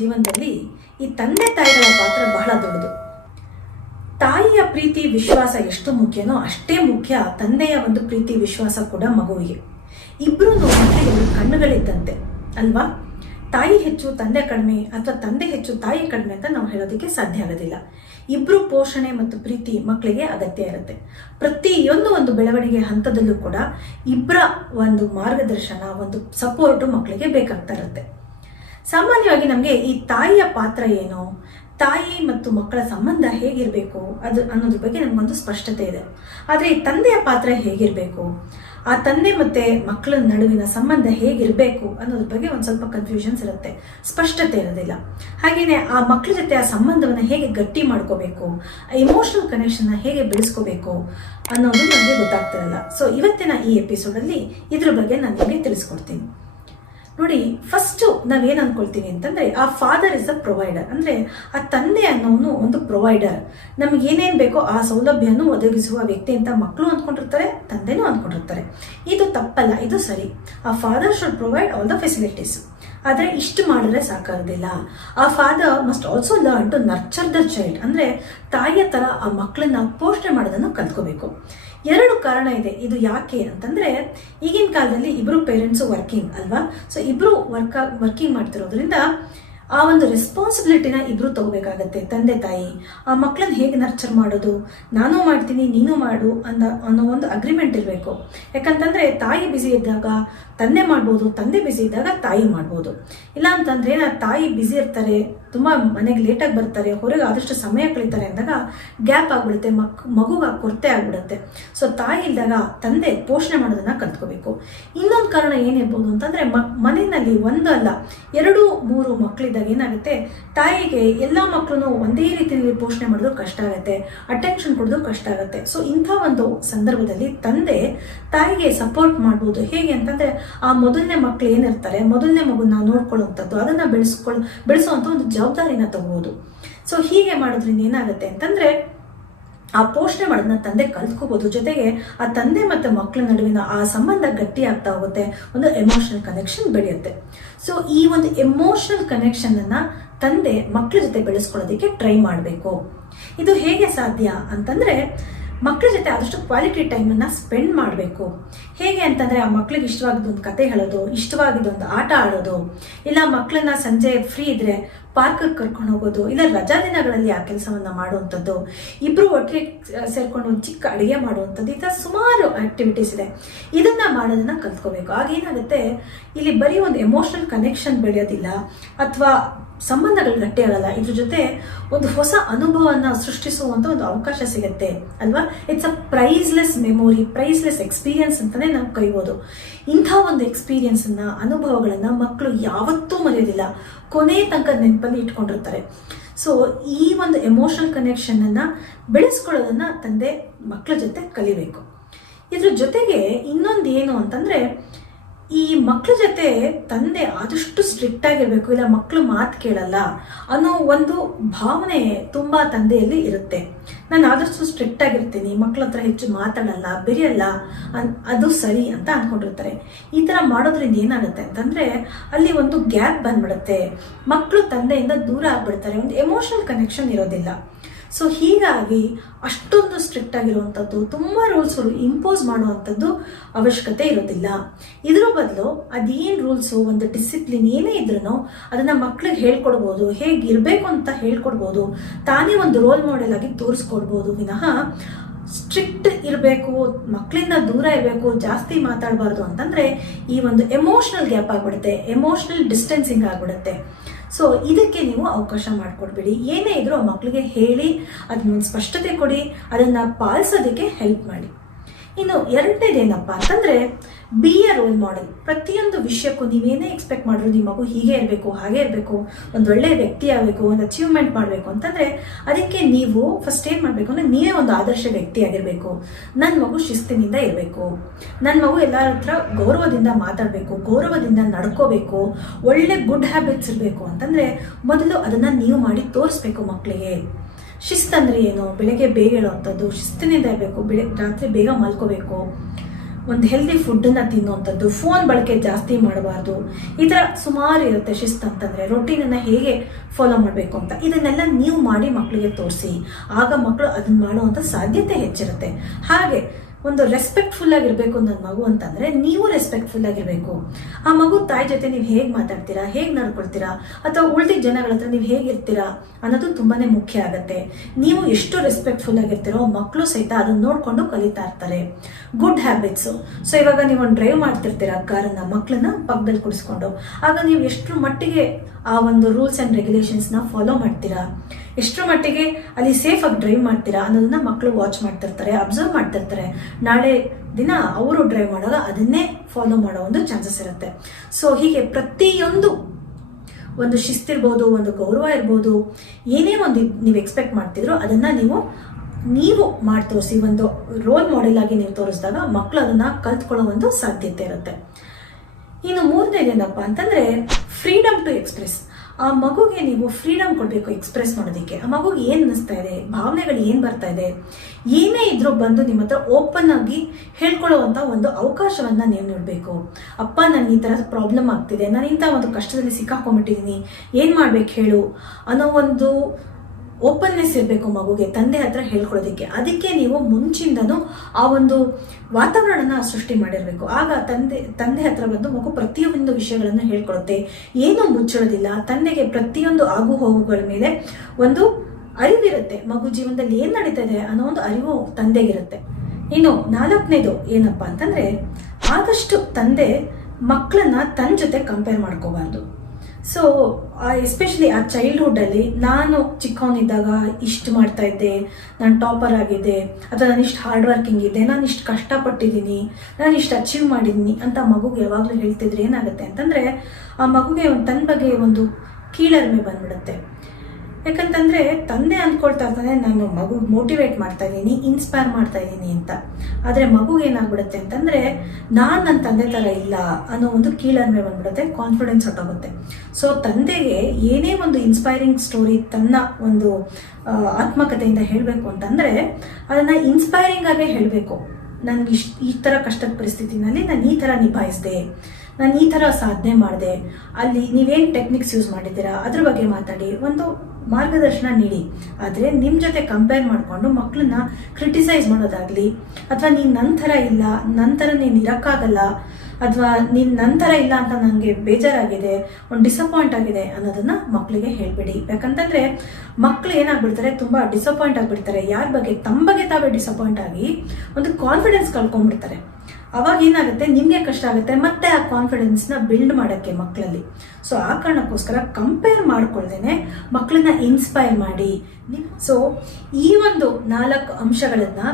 ಜೀವನದಲ್ಲಿ ಈ ತಂದೆ ತಾಯಿಗಳ ಪಾತ್ರ ಬಹಳ ದೊಡ್ಡದು. ತಾಯಿಯ ಪ್ರೀತಿ ವಿಶ್ವಾಸ ಎಷ್ಟು ಮುಖ್ಯನೋ ಅಷ್ಟೇ ಮುಖ್ಯ ತಂದೆಯ ಒಂದು ಪ್ರೀತಿ ವಿಶ್ವಾಸ ಕೂಡ ಮಗುವಿಗೆ. ಇಬ್ರು ಮಕ್ಕಳಿಗೆ ಕಣ್ಣುಗಳಿದ್ದಂತೆ ಅಲ್ವಾ? ತಾಯಿ ಹೆಚ್ಚು ತಂದೆ ಕಡಿಮೆ ಅಥವಾ ತಂದೆ ಹೆಚ್ಚು ತಾಯಿ ಕಡಿಮೆ ಅಂತ ನಾವು ಹೇಳೋದಕ್ಕೆ ಸಾಧ್ಯ ಆಗೋದಿಲ್ಲ. ಇಬ್ರು ಪೋಷಣೆ ಮತ್ತು ಪ್ರೀತಿ ಮಕ್ಕಳಿಗೆ ಅಗತ್ಯ ಇರುತ್ತೆ. ಪ್ರತಿಯೊಂದು ಒಂದು ಬೆಳವಣಿಗೆ ಹಂತದಲ್ಲೂ ಕೂಡ ಇಬ್ಬರ ಒಂದು ಮಾರ್ಗದರ್ಶನ, ಒಂದು ಸಪೋರ್ಟು ಮಕ್ಕಳಿಗೆ ಬೇಕಾಗ್ತಾ ಇರುತ್ತೆ. ಸಾಮಾನ್ಯವಾಗಿ ನಮಗೆ ಈ ತಾಯಿಯ ಪಾತ್ರ ಏನು, ತಾಯಿ ಮತ್ತು ಮಕ್ಕಳ ಸಂಬಂಧ ಹೇಗಿರಬೇಕು ಅನ್ನೋದ್ರ ಬಗ್ಗೆ ನಮಗೊಂದು ಸ್ಪಷ್ಟತೆ ಇದೆ. ಆದರೆ ಈ ತಂದೆಯ ಪಾತ್ರ ಹೇಗಿರಬೇಕು, ಆ ತಂದೆ ಮತ್ತೆ ಮಕ್ಕಳ ನಡುವಿನ ಸಂಬಂಧ ಹೇಗಿರಬೇಕು ಅನ್ನೋದ್ರ ಬಗ್ಗೆ ಒಂದು ಸ್ವಲ್ಪ ಕನ್ಫ್ಯೂಷನ್ಸ್ ಇರುತ್ತೆ, ಸ್ಪಷ್ಟತೆ ಇರೋದಿಲ್ಲ. ಹಾಗೆಯೇ ಆ ಮಕ್ಕಳ ಜೊತೆ ಆ ಸಂಬಂಧವನ್ನು ಹೇಗೆ ಗಟ್ಟಿ ಮಾಡ್ಕೋಬೇಕು, ಇಮೋಷನಲ್ ಕನೆಕ್ಷನ್ನ ಹೇಗೆ ಬೆಳೆಸ್ಕೋಬೇಕು ಅನ್ನೋದು ನಮಗೆ ಗೊತ್ತಾಗ್ತಿರಲ್ಲ. ಸೊ ಇವತ್ತಿನ ಈ ಎಪಿಸೋಡಲ್ಲಿ ಇದ್ರ ಬಗ್ಗೆ ನಾನು ನಿಮಗೆ ತಿಳಿಸ್ಕೊಡ್ತೀನಿ. ನೋಡಿ, ಫಸ್ಟು ನಾವೇನು ಅನ್ಕೊಳ್ತೀವಿ ಅಂತಂದ್ರೆ ಆ ಫಾದರ್ ಇಸ್ ಅ ಪ್ರೊವೈಡರ್. ಅಂದ್ರೆ ಆ ತಂದೆ ಅನ್ನೋನು ಒಂದು ಪ್ರೊವೈಡರ್, ನಮ್ಗೆ ಏನೇನು ಬೇಕೋ ಆ ಸೌಲಭ್ಯವನ್ನು ಒದಗಿಸುವ ವ್ಯಕ್ತಿ ಅಂತ ಮಕ್ಕಳು ಅಂದ್ಕೊಂಡಿರ್ತಾರೆ, ತಂದೆನೂ ಅಂದ್ಕೊಂಡಿರ್ತಾರೆ. ಇದು ತಪ್ಪಲ್ಲ, ಇದು ಸರಿ. ಆ father should provide all the facilities. ಆದರೆ ಇಷ್ಟು ಮಾಡಿದ್ರೆ ಸಾಕಾಗೋದಿಲ್ಲ. ಆ father must also learn to nurture the child. ಅಂದ್ರೆ ತಾಯಿಯ ತರ ಆ ಮಕ್ಕಳನ್ನ ಪೋಷಣೆ ಮಾಡೋದನ್ನು ಕಲ್ತ್ಕೋಬೇಕು. ಎರಡು ಕಾರಣ ಇದೆ. ಇದು ಯಾಕೆ ಅಂತಂದ್ರೆ ಈಗಿನ ಕಾಲದಲ್ಲಿ ಇಬ್ರು ಪೇರೆಂಟ್ಸು ವರ್ಕಿಂಗ್ ಅಲ್ವಾ? ಸೊ ಇಬ್ರು ವರ್ಕಿಂಗ್ ಮಾಡ್ತಿರೋದ್ರಿಂದ ಆ ಒಂದು ರೆಸ್ಪಾನ್ಸಿಬಿಲಿಟಿನ ಇಬ್ರು ತಗೋಬೇಕಾಗತ್ತೆ. ತಂದೆ ತಾಯಿ ಆ ಮಕ್ಕಳನ್ನ ಹೇಗೆ ನರ್ಚರ್ ಮಾಡೋದು, ನಾನು ಮಾಡ್ತೀನಿ ನೀನು ಮಾಡು ಅನ್ನೋ ಒಂದು ಅಗ್ರಿಮೆಂಟ್ ಇರಬೇಕು. ಯಾಕಂತಂದ್ರೆ ತಾಯಿ ಬ್ಯುಸಿ ಇದ್ದಾಗ ತಂದೆ ಮಾಡ್ಬೋದು, ತಂದೆ ಬ್ಯುಸಿ ಇದ್ದಾಗ ತಾಯಿ ಮಾಡ್ಬೋದು. ಇಲ್ಲ ಅಂತಂದ್ರೆ ತಾಯಿ ಬ್ಯುಸಿ ಇರ್ತಾರೆ, ತುಂಬ ಮನೆಗೆ ಲೇಟಾಗಿ ಬರ್ತಾರೆ, ಹೊರಗೆ ಆದಷ್ಟು ಸಮಯ ಕಳೀತಾರೆ ಅಂದಾಗ ಗ್ಯಾಪ್ ಆಗ್ಬಿಡುತ್ತೆ, ಮಗುಗ ಕೊರತೆ ಆಗ್ಬಿಡುತ್ತೆ. ಸೊ ತಾಯಿ ಇದ್ದಾಗ ತಂದೆ ಪೋಷಣೆ ಮಾಡೋದನ್ನ ಕಲ್ತ್ಕೋಬೇಕು. ಇನ್ನೊಂದು ಕಾರಣ ಏನಿರ್ಬೋದು ಅಂತಂದ್ರೆ ಮನೆಯಲ್ಲಿ ಒಂದಲ್ಲ 2-3 ಮಕ್ಕಳಿದ್ದಾಗ ಏನಾಗುತ್ತೆ, ತಾಯಿಗೆ ಎಲ್ಲ ಮಕ್ಕಳನ್ನು ಒಂದೇ ರೀತಿಯಲ್ಲಿ ಪೋಷಣೆ ಮಾಡೋದು ಕಷ್ಟ ಆಗುತ್ತೆ, ಅಟೆನ್ಷನ್ ಕೊಡೋದು ಕಷ್ಟ ಆಗುತ್ತೆ. ಸೊ ಇಂಥ ಒಂದು ಸಂದರ್ಭದಲ್ಲಿ ತಂದೆ ತಾಯಿಗೆ ಸಪೋರ್ಟ್ ಮಾಡ್ಬೋದು. ಹೇಗೆ ಅಂತಂದ್ರೆ ಆ ಮೊದಲನೇ ಮಕ್ಕಳು ಏನಿರ್ತಾರೆ, ಮೊದಲನೇ ಮಗುನ ನೋಡ್ಕೊಳ್ಳುವಂಥದ್ದು, ಅದನ್ನ ಬೆಳೆಸುವಂಥ ಒಂದು ಜವಾಬ್ದಾರಿನ ತಗೋಬಹುದು. ಸೊ ಹೀಗೆ ಮಾಡೋದ್ರಿಂದ ಏನಾಗುತ್ತೆ ಅಂತಂದ್ರೆ ಆ ಪೋಷಣೆ ಮಾಡೋದನ್ನ ತಂದೆ ಕಲ್ತ್ಕೋಬಹುದು. ಜೊತೆಗೆ ಆ ತಂದೆ ಮತ್ತು ಮಕ್ಕಳ ನಡುವಿನ ಆ ಸಂಬಂಧ ಗಟ್ಟಿ ಆಗ್ತಾ ಹೋಗುತ್ತೆ, ಒಂದು ಎಮೋಷನಲ್ ಕನೆಕ್ಷನ್ ಬೆಳೆಯುತ್ತೆ. ಸೊ ಈ ಒಂದು ಎಮೋಷನಲ್ ಕನೆಕ್ಷನ್ ಅನ್ನ ತಂದೆ ಮಕ್ಕಳ ಜೊತೆ ಬೆಳೆಸ್ಕೊಳ್ಳೋದಕ್ಕೆ ಟ್ರೈ ಮಾಡಬೇಕು. ಇದು ಹೇಗೆ ಸಾಧ್ಯ ಅಂತಂದ್ರೆ ಮಕ್ಕಳ ಜೊತೆ ಆದಷ್ಟು ಕ್ವಾಲಿಟಿ ಟೈಮನ್ನು ಸ್ಪೆಂಡ್ ಮಾಡಬೇಕು. ಹೇಗೆ ಅಂತಂದರೆ ಆ ಮಕ್ಳಿಗೆ ಇಷ್ಟವಾಗಿದ್ದೊಂದು ಕತೆ ಹೇಳೋದು, ಇಷ್ಟವಾಗಿದ್ದೊಂದು ಆಟ ಆಡೋದು, ಇಲ್ಲ ಮಕ್ಕಳನ್ನ ಸಂಜೆ ಫ್ರೀ ಇದ್ರೆ ಪಾರ್ಕಿಗೆ ಕರ್ಕೊಂಡು ಹೋಗೋದು, ಇಲ್ಲ ರಜಾ ದಿನಗಳಲ್ಲಿ ಆ ಕೆಲಸವನ್ನ ಮಾಡುವಂಥದ್ದು, ಇಬ್ರು ಒಟ್ಟಿಗೆ ಸೇರ್ಕೊಂಡು ಒಂದು ಚಿಕ್ಕ ಅಡುಗೆ ಮಾಡುವಂಥದ್ದು, ಈ ಥರ ಸುಮಾರು ಆಕ್ಟಿವಿಟೀಸ್ ಇದೆ. ಇದನ್ನ ಮಾಡೋದನ್ನ ಕಲ್ತ್ಕೋಬೇಕು. ಆಗೇನಾಗುತ್ತೆ, ಇಲ್ಲಿ ಬರೀ ಒಂದು ಎಮೋಷನಲ್ ಕನೆಕ್ಷನ್ ಬೆಳೆಯೋದಿಲ್ಲ ಅಥವಾ ಸಂಬಂಧಗಳು ಗಟ್ಟಿ ಆಗಲ್ಲ, ಇದ್ರ ಜೊತೆ ಒಂದು ಹೊಸ ಅನುಭವನ ಸೃಷ್ಟಿಸುವಂತ ಒಂದು ಅವಕಾಶ ಸಿಗುತ್ತೆ ಅಲ್ವಾ? It's a priceless memory, priceless experience ಅಂತಾನೆ ನಾವು ಕರಿಬೋದು. ಇಂಥ ಒಂದು ಎಕ್ಸ್ಪೀರಿಯನ್ಸ್ ಅನ್ನ, ಅನುಭವಗಳನ್ನ ಮಕ್ಕಳು ಯಾವತ್ತೂ ಮರೆಯೋದಿಲ್ಲ, ಕೊನೆ ತನಕ ನೆನಪಲ್ಲಿ ಇಟ್ಕೊಂಡಿರ್ತಾರೆ. ಸೊ ಈ ಒಂದು ಎಮೋಷನಲ್ ಕನೆಕ್ಷನ್ ಅನ್ನ ಬೆಳೆಸ್ಕೊಳ್ಳೋದನ್ನ ತಂದೆ ಮಕ್ಕಳ ಜೊತೆ ಕಲಿಬೇಕು. ಇದ್ರ ಜೊತೆಗೆ ಇನ್ನೊಂದು ಏನು ಅಂತಂದ್ರೆ, ಈ ಮಕ್ಕಳ ಜೊತೆ ತಂದೆ ಆದಷ್ಟು ಸ್ಟ್ರಿಕ್ಟ್ ಆಗಿರ್ಬೇಕು, ಇಲ್ಲ ಮಕ್ಕಳು ಮಾತು ಕೇಳಲ್ಲ ಅನ್ನೋ ಒಂದು ಭಾವನೆ ತುಂಬಾ ತಂದೆಯಲ್ಲಿ ಇರುತ್ತೆ. ನಾನು ಆದಷ್ಟು ಸ್ಟ್ರಿಕ್ಟ್ ಆಗಿರ್ತೀನಿ, ಮಕ್ಕಳ ಹತ್ರ ಹೆಚ್ಚು ಮಾತಾಡಲ್ಲ, ಬೆರೆಯಲ್ಲ, ಅದು ಸರಿ ಅಂತ ಅನ್ಕೊಂಡಿರ್ತಾರೆ. ಈ ತರ ಮಾಡೋದ್ರಿಂದ ಏನಾಗುತ್ತೆ ಅಂತಂದ್ರೆ ಅಲ್ಲಿ ಒಂದು ಗ್ಯಾಪ್ ಬಂದ್ಬಿಡುತ್ತೆ, ಮಕ್ಕಳು ತಂದೆಯಿಂದ ದೂರ ಆಗ್ಬಿಡ್ತಾರೆ, ಒಂದು ಎಮೋಷನಲ್ ಕನೆಕ್ಷನ್ ಇರೋದಿಲ್ಲ. ಸೊ ಹೀಗಾಗಿ ಅಷ್ಟೊಂದು ಸ್ಟ್ರಿಕ್ಟ್ ಆಗಿರುವಂಥದ್ದು, ತುಂಬ ರೂಲ್ಸ್ ಇಂಪೋಸ್ ಮಾಡುವಂಥದ್ದು ಅವಶ್ಯಕತೆ ಇರೋದಿಲ್ಲ. ಇದ್ರ ಬದಲು ಅದೇನು ರೂಲ್ಸು, ಒಂದು ಡಿಸಿಪ್ಲಿನ್ ಏನೇ ಇದ್ರೂ ಅದನ್ನ ಮಕ್ಳಿಗೆ ಹೇಳ್ಕೊಡ್ಬೋದು, ಹೇಗಿರ್ಬೇಕು ಅಂತ ಹೇಳ್ಕೊಡ್ಬೋದು, ತಾನೇ ಒಂದು ರೋಲ್ ಮಾಡೆಲ್ ಆಗಿ ತೋರಿಸ್ಕೊಡ್ಬೋದು ವಿನಃ ಸ್ಟ್ರಿಕ್ಟ್ ಇರಬೇಕು, ಮಕ್ಕಳಿಂದ ದೂರ ಇರಬೇಕು, ಜಾಸ್ತಿ ಮಾತಾಡಬಾರ್ದು ಅಂತಂದ್ರೆ ಈ ಒಂದು ಎಮೋಷನಲ್ ಗ್ಯಾಪ್ ಆಗ್ಬಿಡುತ್ತೆ, ಎಮೋಷನಲ್ ಡಿಸ್ಟೆನ್ಸಿಂಗ್ ಆಗ್ಬಿಡುತ್ತೆ. ಸೊ ಇದಕ್ಕೆ ನೀವು ಅವಕಾಶ ಮಾಡಿಕೊಡ್ಬೇಡಿ. ಏನೇ ಇದ್ರೂ ಆ ಮಕ್ಕಳಿಗೆ ಹೇಳಿ ಅದನ್ನ ಸ್ಪಷ್ಟತೆ ಕೊಡಿ, ಅದನ್ನ ಪಾಲಿಸೋದಕ್ಕೆ ಹೆಲ್ಪ್ ಮಾಡಿ. ಇನ್ನು ಎರಡನೇದೇನಪ್ಪ ಅಂತಂದ್ರೆ ಬಿ ಎ ರೋಲ್ ಮಾಡೆಲ್. ಪ್ರತಿಯೊಂದು ವಿಷಯಕ್ಕೂ ನೀವೇನೇ ಎಕ್ಸ್ಪೆಕ್ಟ್ ಮಾಡಿದ್ರು ನಿಮ್ಮ ಮಗು ಹೀಗೆ ಇರಬೇಕು, ಹಾಗೆ ಇರಬೇಕು, ಒಂದು ಒಳ್ಳೆ ವ್ಯಕ್ತಿ ಆಗಬೇಕು, ಒಂದು ಅಚೀವ್ಮೆಂಟ್ ಮಾಡಬೇಕು ಅಂತಂದ್ರೆ ಅದಕ್ಕೆ ನೀವು ಫಸ್ಟ್ ಏನು ಮಾಡಬೇಕು ಅಂದ್ರೆ ನೀವೇ ಒಂದು ಆದರ್ಶ ವ್ಯಕ್ತಿ ಆಗಿರಬೇಕು. ನನ್ನ ಮಗು ಶಿಸ್ತಿನಿಂದ ಇರಬೇಕು, ನನ್ನ ಮಗು ಎಲ್ಲರ ಹತ್ರ ಗೌರವದಿಂದ ಮಾತಾಡಬೇಕು, ಗೌರವದಿಂದ ನಡ್ಕೋಬೇಕು, ಒಳ್ಳೆ ಗುಡ್ ಹ್ಯಾಬಿಟ್ಸ್ ಇರಬೇಕು ಅಂತಂದ್ರೆ ಮೊದಲು ಅದನ್ನ ನೀವು ಮಾಡಿ ತೋರಿಸ್ಬೇಕು ಮಕ್ಕಳಿಗೆ. ಶಿಸ್ತಂದ್ರೆ ಏನು? ಬೆಳಗ್ಗೆ ಬೇಗ ಹೇಳುವಂಥದ್ದು, ಶಿಸ್ತಿನಿಂದ ಇರಬೇಕು, ರಾತ್ರಿ ಬೇಗ ಮಲ್ಕೋಬೇಕು, ಒಂದು ಹೆಲ್ದಿ ಫುಡ್ಡನ್ನು ತಿನ್ನುವಂಥದ್ದು, ಫೋನ್ ಬಳಕೆ ಜಾಸ್ತಿ ಮಾಡಬಾರ್ದು. ಈ ಥರ ಸುಮಾರು ಇರುತ್ತೆ ಶಿಸ್ತು ಅಂತಂದರೆ. ರೊಟೀನನ್ನು ಹೇಗೆ ಫಾಲೋ ಮಾಡಬೇಕು ಅಂತ ಇದನ್ನೆಲ್ಲ ನೀವು ಮಾಡಿ ಮಕ್ಕಳಿಗೆ ತೋರಿಸಿ, ಆಗ ಮಕ್ಕಳು ಅದನ್ನು ಮಾಡುವಂಥ ಸಾಧ್ಯತೆ ಹೆಚ್ಚಿರುತ್ತೆ. ಹಾಗೆ ಒಂದು ರೆಸ್ಪೆಕ್ಟ್ಫುಲ್ ಆಗಿರಬೇಕು ನನ್ನ ಮಗು ಅಂತಂದರೆ ನೀವು ರೆಸ್ಪೆಕ್ಟ್ಫುಲ್ ಆಗಿರಬೇಕು. ಆ ಮಗು ತಾಯಿ ಜೊತೆ ನೀವು ಹೇಗೆ ಮಾತಾಡ್ತೀರಾ, ಹೇಗೆ ನಡ್ಕೊಳ್ತೀರಾ, ಅಥವಾ ಉಳಿದ ಜನಗಳ ಹತ್ರ ನೀವು ಹೇಗಿರ್ತೀರಾ ಅನ್ನೋದು ತುಂಬಾ ಮುಖ್ಯ ಆಗುತ್ತೆ. ನೀವು ಎಷ್ಟು ರೆಸ್ಪೆಕ್ಟ್ಫುಲ್ ಆಗಿರ್ತೀರೋ ಮಕ್ಕಳು ಸಹಿತ ಅದನ್ನ ನೋಡಿಕೊಂಡು ಕಲಿತಾ ಇರ್ತಾರೆ. Good habits. ಸೊ ಇವಾಗ ನೀವು ಒಂದು ಡ್ರೈವ್ ಮಾಡ್ತಿರ್ತೀರಾ ಕಾರನ್ನ, ಮಕ್ಕಳನ್ನ ಪಕ್ಕದಲ್ಲಿ ಕುಡಿಸ್ಕೊಂಡು, ಆಗ ನೀವು ಎಷ್ಟು ಮಟ್ಟಿಗೆ ಆ ಒಂದು ರೂಲ್ಸ್ ಆ್ಯಂಡ್ ರೆಗ್ಯುಲೇಷನ್ಸ್ನ ಫಾಲೋ ಮಾಡ್ತೀರಾ, ಎಷ್ಟರ ಮಟ್ಟಿಗೆ ಅಲ್ಲಿ ಸೇಫಾಗಿ ಡ್ರೈವ್ ಮಾಡ್ತೀರಾ ಅನ್ನೋದನ್ನ ಮಕ್ಕಳು ವಾಚ್ ಮಾಡ್ತಿರ್ತಾರೆ, ಅಬ್ಸರ್ವ್ ಮಾಡ್ತಿರ್ತಾರೆ. ನಾಳೆ ದಿನ ಅವರು ಡ್ರೈವ್ ಮಾಡುವಾಗ ಅದನ್ನೇ ಫಾಲೋ ಮಾಡೋ ಒಂದು ಚಾನ್ಸಸ್ ಇರುತ್ತೆ. ಸೊ ಹೀಗೆ ಪ್ರತಿಯೊಂದು ಒಂದು ಶಿಸ್ತಿರ್ಬೋದು, ಒಂದು ಗೌರವ ಇರ್ಬೋದು, ಏನೇ ಒಂದು ನೀವು ಎಕ್ಸ್ಪೆಕ್ಟ್ ಮಾಡ್ತಿದ್ರು ಅದನ್ನು ನೀವು ಮಾಡಿ ತೋರಿಸಿ, ಒಂದು ರೋಲ್ ಮಾಡೆಲ್ ಆಗಿ ನೀವು ತೋರಿಸಿದಾಗ ಮಕ್ಕಳು ಅದನ್ನು ಕಲ್ತ್ಕೊಳ್ಳೋ ಒಂದು ಸಾಧ್ಯತೆ ಇರುತ್ತೆ. ಇನ್ನು ಮೂರನೇದೇನಪ್ಪ ಅಂತಂದರೆ ಫ್ರೀಡಮ್ ಟು ಎಕ್ಸ್ಪ್ರೆಸ್. ಆ ಮಗುಗೆ ನೀವು ಫ್ರೀಡಮ್ ಕೊಡಬೇಕು ಎಕ್ಸ್ಪ್ರೆಸ್ ಮಾಡೋದಕ್ಕೆ. ಆ ಮಗುಗೆ ಏನು ಅನ್ನಿಸ್ತಾ ಇದೆ, ಭಾವನೆಗಳು ಏನು ಬರ್ತಾ ಇದೆ, ಏನೇ ಇದ್ರೂ ಬಂದು ನಿಮ್ಮ ಹತ್ರ ಓಪನ್ ಆಗಿ ಹೇಳ್ಕೊಳ್ಳುವಂಥ ಒಂದು ಅವಕಾಶವನ್ನು ನೀವು ನೀಡಬೇಕು. ಅಪ್ಪ ನನಗೆ ಈ ಥರ ಪ್ರಾಬ್ಲಮ್ ಆಗ್ತಿದೆ, ನಾನು ಇಂಥ ಒಂದು ಕಷ್ಟದಲ್ಲಿ ಸಿಕ್ಕಾಕೊಂಡ್ಬಿಟ್ಟಿದ್ದೀನಿ, ಏನು ಮಾಡ್ಬೇಕು ಹೇಳು ಅನ್ನೋ ಒಂದು ಓಪನ್ನೆಸ್ ಇರಬೇಕು ಮಗುಗೆ ತಂದೆ ಹತ್ರ ಹೇಳ್ಕೊಳ್ಳೋದಕ್ಕೆ. ಅದಕ್ಕೆ ನೀವು ಮುಂಚಿಂದನೂ ಆ ಒಂದು ವಾತಾವರಣನ ಸೃಷ್ಟಿ ಮಾಡಿರಬೇಕು. ಆಗ ತಂದೆ ಹತ್ರ ಬಂದು ಮಗು ಪ್ರತಿಯೊಂದು ವಿಷಯಗಳನ್ನು ಹೇಳ್ಕೊಳುತ್ತೆ, ಏನೂ ಮುಚ್ಚೋದಿಲ್ಲ. ತಂದೆಗೆ ಪ್ರತಿಯೊಂದು ಆಗು ಹೋಗುಗಳ ಮೇಲೆ ಒಂದು ಅರಿವಿರುತ್ತೆ, ಮಗು ಜೀವನದಲ್ಲಿ ಏನು ನಡೀತಾ ಇದೆ ಅನ್ನೋ ಒಂದು ಅರಿವು ತಂದೆಗಿರುತ್ತೆ. ಇನ್ನು 4ನೇದು ಏನಪ್ಪ ಅಂತಂದರೆ, ಆದಷ್ಟು ತಂದೆ ಮಕ್ಕಳನ್ನ ತನ್ನ ಜೊತೆ ಕಂಪೇರ್ ಮಾಡ್ಕೋಬಾರ್ದು. ಸೊ ಎಸ್ಪೆಷಲಿ ಆ ಚೈಲ್ಡ್ಹುಡ್ಡಲ್ಲಿ ನಾನು ಚಿಕ್ಕವನಿದ್ದಾಗ ಇಷ್ಟು ಮಾಡ್ತಾ ಇದ್ದೆ, ನಾನು ಟಾಪರ್ ಆಗಿದೆ, ಅಥವಾ ನಾನು ಇಷ್ಟು ಹಾರ್ಡ್ ವರ್ಕಿಂಗ್ ಇದ್ದೆ, ನಾನು ಇಷ್ಟು ಕಷ್ಟಪಟ್ಟಿದ್ದೀನಿ, ನಾನು ಇಷ್ಟು ಅಚೀವ್ ಮಾಡಿದ್ದೀನಿ ಅಂತ ಮಗುಗೆ ಯಾವಾಗಲೂ ಹೇಳ್ತಿದ್ರೆ ಏನಾಗುತ್ತೆ ಅಂತಂದರೆ, ಆ ಮಗುಗೆ ತನ್ನ ಬಗ್ಗೆ ಒಂದು ಕೀಳರಿಮೆ ಬಂದ್ಬಿಡುತ್ತೆ. ಯಾಕಂತಂದರೆ ತಂದೆ ಅಂದ್ಕೊಳ್ತಾ ಇರ್ತಾನೆ ನಾನು ಮಗು ಮೋಟಿವೇಟ್ ಮಾಡ್ತಾ ಇದ್ದೀನಿ, ಇನ್ಸ್ಪೈರ್ ಮಾಡ್ತಾ ಇದ್ದೀನಿ ಅಂತ. ಆದರೆ ಮಗುಗೆ ಏನಾಗ್ಬಿಡುತ್ತೆ ಅಂತಂದರೆ ನಾನು ನನ್ನ ತಂದೆ ಥರ ಇಲ್ಲ ಅನ್ನೋ ಒಂದು ಕೀಳರಿಮೆ ಬಂದ್ಬಿಡುತ್ತೆ, ಕಾನ್ಫಿಡೆನ್ಸ್ ಹೊಟ್ಟೋಗುತ್ತೆ. ಸೊ ತಂದೆಗೆ ಏನೇ ಒಂದು ಇನ್ಸ್ಪೈರಿಂಗ್ ಸ್ಟೋರಿ ತನ್ನ ಒಂದು ಆತ್ಮಕಥೆಯಿಂದ ಹೇಳಬೇಕು ಅಂತಂದರೆ ಅದನ್ನು ಇನ್ಸ್ಪೈರಿಂಗ್ ಆಗೇ ಹೇಳಬೇಕು. ನನಗೆ ಈ ಥರ ಕಷ್ಟದ ಪರಿಸ್ಥಿತಿನಲ್ಲಿ ನಾನು ಈ ಥರ ನಿಭಾಯಿಸಿದೆ, ನಾನು ಈ ಥರ ಸಾಧನೆ ಮಾಡಿದೆ, ಅಲ್ಲಿ ನೀವೇನು ಟೆಕ್ನಿಕ್ಸ್ ಯೂಸ್ ಮಾಡಿದ್ದೀರಾ ಅದ್ರ ಬಗ್ಗೆ ಮಾತಾಡಿ, ಒಂದು ಮಾರ್ಗದರ್ಶನ ನೀಡಿ. ಆದರೆ ನಿಮ್ಮ ಜೊತೆ ಕಂಪೇರ್ ಮಾಡಿಕೊಂಡು ಮಕ್ಕಳನ್ನ ಕ್ರಿಟಿಸೈಸ್ ಮಾಡೋದಾಗಲಿ, ಅಥವಾ ನೀನು ನನ್ನ ಥರ ಇಲ್ಲ, ನನ್ನ ಥರ ನೀನು ಇರೋಕ್ಕಾಗಲ್ಲ, ಅಥವಾ ನೀನು ನನ್ನ ಥರ ಇಲ್ಲ ಅಂತ ನನಗೆ ಬೇಜಾರಾಗಿದೆ, ಒಂದು ಡಿಸಪಾಯಿಂಟ್ ಆಗಿದೆ ಅನ್ನೋದನ್ನು ಮಕ್ಕಳಿಗೆ ಹೇಳಿಬಿಡಿ. ಯಾಕಂತಂದರೆ ಮಕ್ಕಳು ಏನಾಗ್ಬಿಡ್ತಾರೆ, ತುಂಬ ಡಿಸಪಾಯಿಂಟ್ ಆಗಿಬಿಡ್ತಾರೆ. ಯಾರ ಬಗ್ಗೆ? ತಮ್ಮ ಬಗ್ಗೆ ತಾವೇ ಡಿಸಪಾಯಿಂಟ್ ಆಗಿ ಒಂದು ಕಾನ್ಫಿಡೆನ್ಸ್ ಕಳ್ಕೊಂಡ್ಬಿಡ್ತಾರೆ. ಅವಾಗ ಏನಾಗುತ್ತೆ, ನಿಮಗೆ ಕಷ್ಟ ಆಗುತ್ತೆ ಮತ್ತೆ ಆ ಕಾನ್ಫಿಡೆನ್ಸ್ನ ಬಿಲ್ಡ್ ಮಾಡೋಕ್ಕೆ ಮಕ್ಕಳಲ್ಲಿ. ಸೊ ಆ ಕಾರಣಕ್ಕೋಸ್ಕರ ಕಂಪೇರ್ ಮಾಡ್ಕೊಳ್ದೇನೆ ಮಕ್ಕಳನ್ನ ಇನ್ಸ್ಪೈರ್ ಮಾಡಿ. ಸೊ ಈ ಒಂದು 4 ಅಂಶಗಳನ್ನು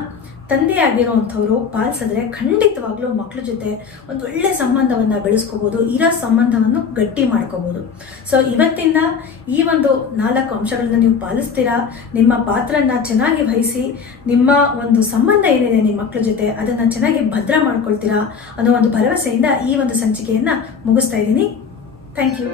ತಂದೆ ಆಗಿರೋವಂಥವ್ರು ಪಾಲಿಸಿದ್ರೆ ಖಂಡಿತವಾಗ್ಲೂ ಮಕ್ಕಳ ಜೊತೆ ಒಂದು ಒಳ್ಳೆ ಸಂಬಂಧವನ್ನು ಬೆಳೆಸ್ಕೋಬೋದು, ಇರೋ ಸಂಬಂಧವನ್ನು ಗಟ್ಟಿ ಮಾಡ್ಕೋಬೋದು. ಸೊ ಇವತ್ತಿಂದ ಈ ಒಂದು 4 ಅಂಶಗಳನ್ನ ನೀವು ಪಾಲಿಸ್ತೀರಾ, ನಿಮ್ಮ ಪಾತ್ರನ ಚೆನ್ನಾಗಿ ವಹಿಸಿ ನಿಮ್ಮ ಒಂದು ಸಂಬಂಧ ಏನಿದೆ ನಿಮ್ಮ ಮಕ್ಕಳ ಜೊತೆ ಅದನ್ನು ಚೆನ್ನಾಗಿ ಭದ್ರ ಮಾಡ್ಕೊಳ್ತೀರಾ ಅನ್ನೋ ಒಂದು ಭರವಸೆಯಿಂದ ಈ ಒಂದು ಸಂಚಿಕೆಯನ್ನು ಮುಗಿಸ್ತಾ ಇದ್ದೀನಿ. Thank you.